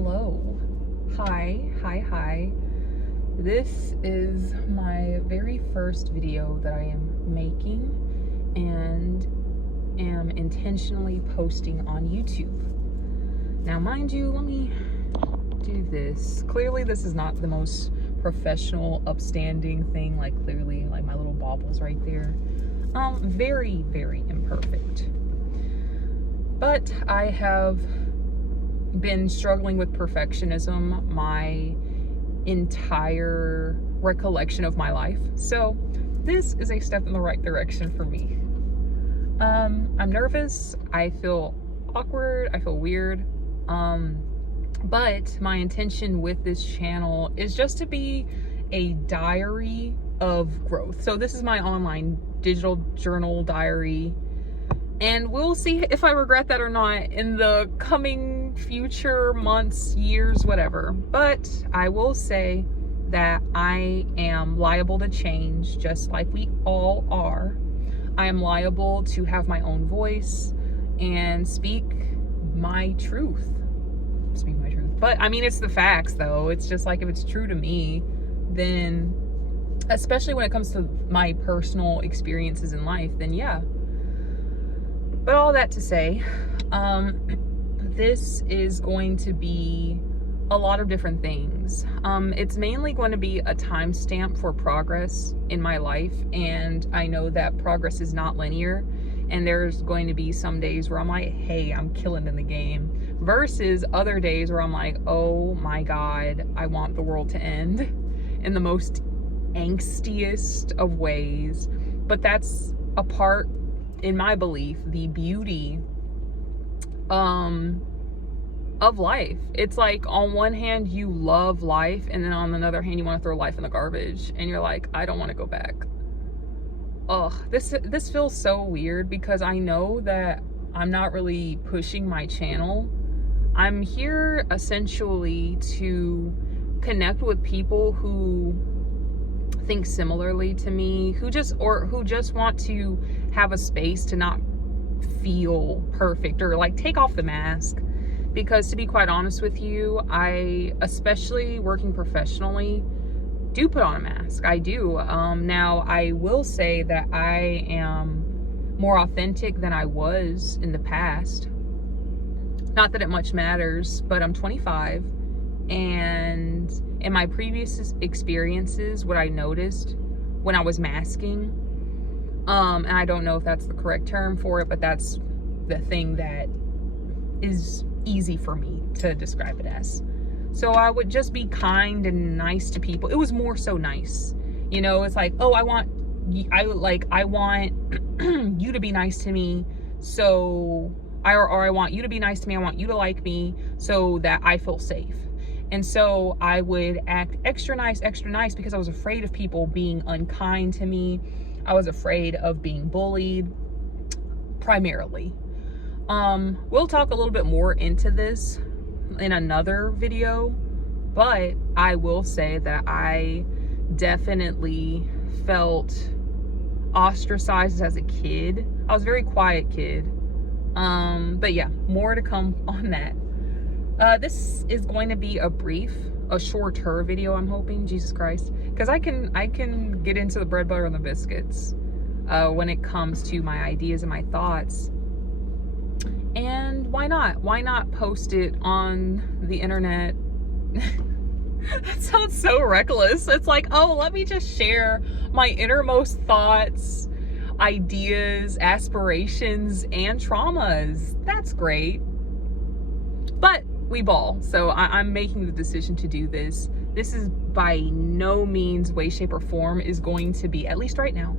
hello. Hi. This is my very first video that I am making and am intentionally posting on YouTube. Now, mind you, let me do this. Clearly, this is not the most professional, upstanding thing. Like, clearly, like my little baubles right there. Very imperfect. But I have been struggling with perfectionism my entire recollection of my life. So this is a step in the right direction for me. I'm nervous. I feel awkward. I feel weird. But my intention with this channel is just to be a diary of growth. So this is my online digital journal diary. And we'll see if I regret that or not in the coming future months, years, whatever. But I will say that I am liable to change, just like we all are. I am liable to have my own voice and speak my truth. But I mean, it's the facts though. It's just like, if it's true to me, then, especially when it comes to my personal experiences in life, then yeah. But all that to say, this is going to be a lot of different things. It's mainly going to be a timestamp for progress in my life, and I know that progress is not linear, and there's going to be some days where I'm like, hey, I'm killing in the game, versus other days where I'm like, oh my God, I want the world to end in the most angstiest of ways. But that's a part, in my belief, the beauty of life. It's like, on one hand you love life, and then on another hand you want to throw life in the garbage, and you're like, I don't want to go back. Ugh, this feels so weird, because I know that I'm not really pushing my channel. I'm here essentially to connect with people who think similarly to me, who just want to have a space to not feel perfect, or like take off the mask. Because to be quite honest with you, I, especially working professionally, do put on a mask. I do. Now I will say that I am more authentic than I was in the past. Not that it much matters, but I'm 25, and in my previous experiences, what I noticed when I was masking, and I don't know if that's the correct term for it, but that's the thing that is easy for me to describe it as. So I would just be kind and nice to people. It was more so nice. You know, it's like, oh, I want you to be nice to me, so I want you to be nice to me, I want you to like me so that I feel safe. And so I would act extra nice because I was afraid of people being unkind to me. I was afraid of being bullied, primarily. We'll talk a little bit more into this in another video, but I will say that I definitely felt ostracized as a kid. I was a very quiet kid. But yeah, more to come on that. This is going to be a shorter video, I'm hoping, Jesus Christ, because I can get into the bread, butter, and the biscuits when it comes to my ideas and my thoughts. And why not post it on the internet? That sounds so reckless. It's like, oh, let me just share my innermost thoughts, ideas, aspirations, and traumas. That's great. But we ball, so I'm making the decision to do this. This is by no means, way, shape, or form is going to be, at least right now,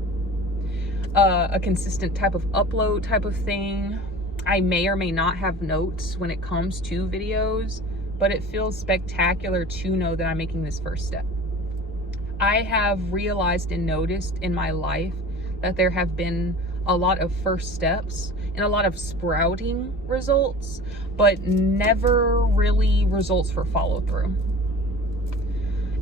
a consistent type of upload type of thing. I may or may not have notes when it comes to videos, but it feels spectacular to know that I'm making this first step. I have realized and noticed in my life that there have been a lot of first steps and a lot of sprouting results, but never really results for follow through.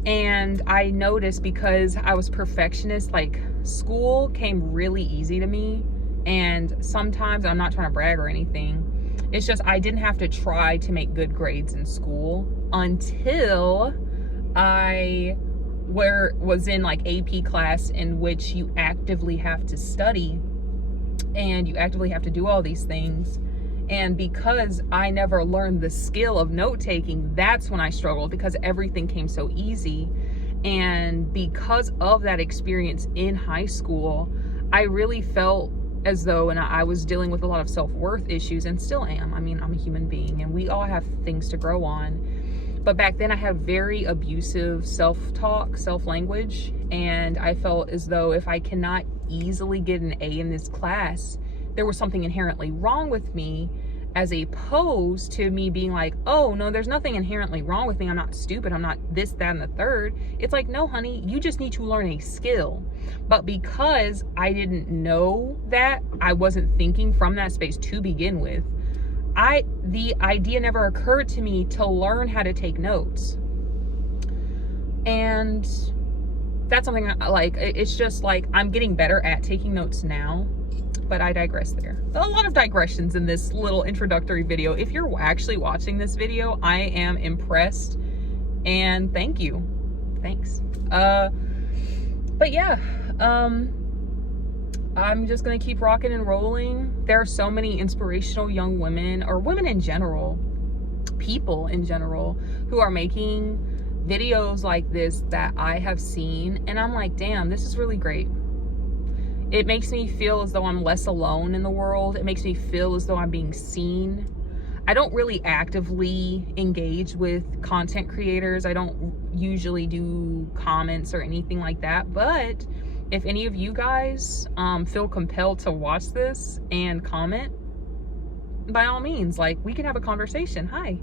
And I noticed, because I was perfectionist, like, school came really easy to me. And sometimes, I'm not trying to brag or anything, It's just I didn't have to try to make good grades in school until I was in like AP class, in which you actively have to study and you actively have to do all these things. And because I never learned the skill of note taking, that's when I struggled, because everything came so easy. And because of that experience in high school, I really felt as though, and I was dealing with a lot of self-worth issues, and still am. I mean, I'm a human being and we all have things to grow on. But back then I had very abusive self-talk, self-language, and I felt as though if I cannot easily get an A in this class, there was something inherently wrong with me, as opposed to me being like, oh no, there's nothing inherently wrong with me, I'm not stupid, I'm not this, that, and the third. It's like, no honey, you just need to learn a skill. But because I didn't know that, I wasn't thinking from that space to begin with, the idea never occurred to me to learn how to take notes. And that's something like, it's just like, I'm getting better at taking notes now. But I digress there. A lot of digressions in this little introductory video. If you're actually watching this video, I am impressed, and thank you. Thanks. But yeah, I'm just gonna keep rocking and rolling. There are so many inspirational young women, or women in general, people in general, who are making videos like this that I have seen, and I'm like, damn, this is really great. It makes me feel as though I'm less alone in the world. It makes me feel as though I'm being seen. I don't really actively engage with content creators. I don't usually do comments or anything like that. But if any of you guys feel compelled to watch this and comment, by all means, like, we can have a conversation. Hi.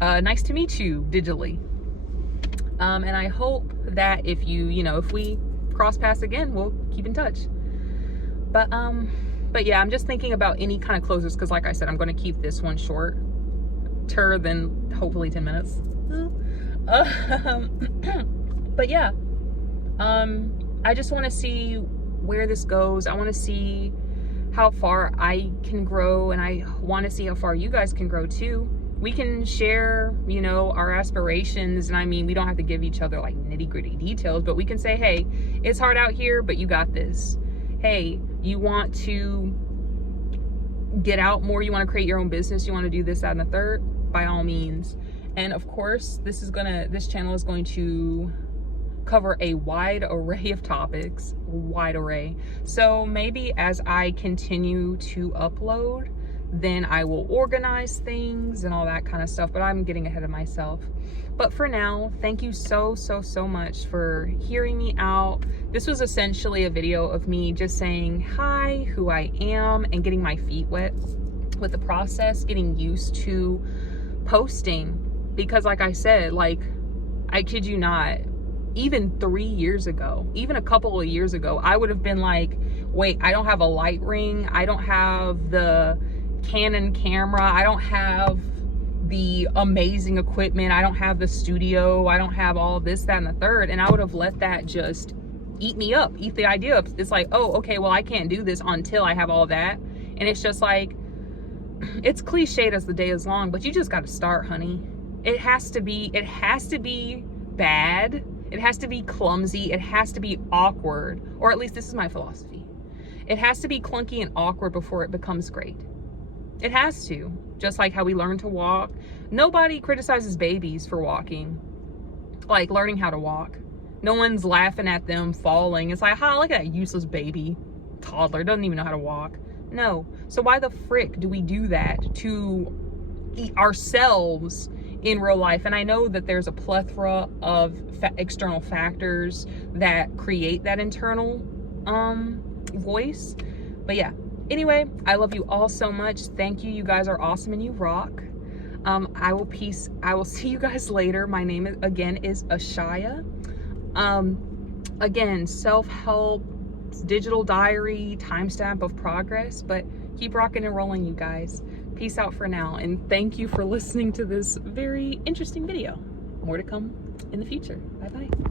Nice to meet you digitally. And I hope that if if we cross paths again, we'll keep in touch. But yeah, I'm just thinking about any kind of closers, because like I said, I'm going to keep this one shorter than hopefully 10 minutes. But yeah, I just want to see where this goes. I want to see how far I can grow, and I want to see how far you guys can grow too. We can share, our aspirations. And I mean, we don't have to give each other like nitty gritty details, but we can say, hey, it's hard out here, but you got this. Hey, you want to get out more, you want to create your own business, you want to do this, that, and the third, by all means. And of course, this channel is going to cover a wide array of topics, wide array. So maybe as I continue to upload, then I will organize things and all that kind of stuff, but I'm getting ahead of myself. But for now, thank you so much for hearing me out. This was essentially a video of me just saying hi, who I am, and getting my feet wet with the process, getting used to posting. Because like I said, like, I kid you not, even 3 years ago, even a couple of years ago, I would have been like, wait, I don't have a light ring, I don't have the Canon camera, I don't have the amazing equipment, I don't have the studio, I don't have all this, that, and the third, and I would have let that just eat me up, eat the idea up. It's like, oh, okay, well, I can't do this until I have all that. And it's just like, it's cliched as the day is long, but you just got to start, honey. It has to be bad, it has to be clumsy, it has to be awkward, or at least this is my philosophy. It has to be clunky and awkward before it becomes great. It has to. Just like how we learn to walk. Nobody criticizes babies for walking, like learning how to walk. No one's laughing at them falling. It's like, ha, look at that useless baby, toddler, doesn't even know how to walk. No. So why the frick do we do that to ourselves in real life? And I know that there's a plethora of external factors that create that internal voice. But yeah. Anyway, I love you all so much. Thank you. You guys are awesome and you rock. I will see you guys later. My name is Ashaya. Again, self-help, digital diary, timestamp of progress, but keep rocking and rolling, you guys. Peace out for now. And thank you for listening to this very interesting video. More to come in the future. Bye-bye.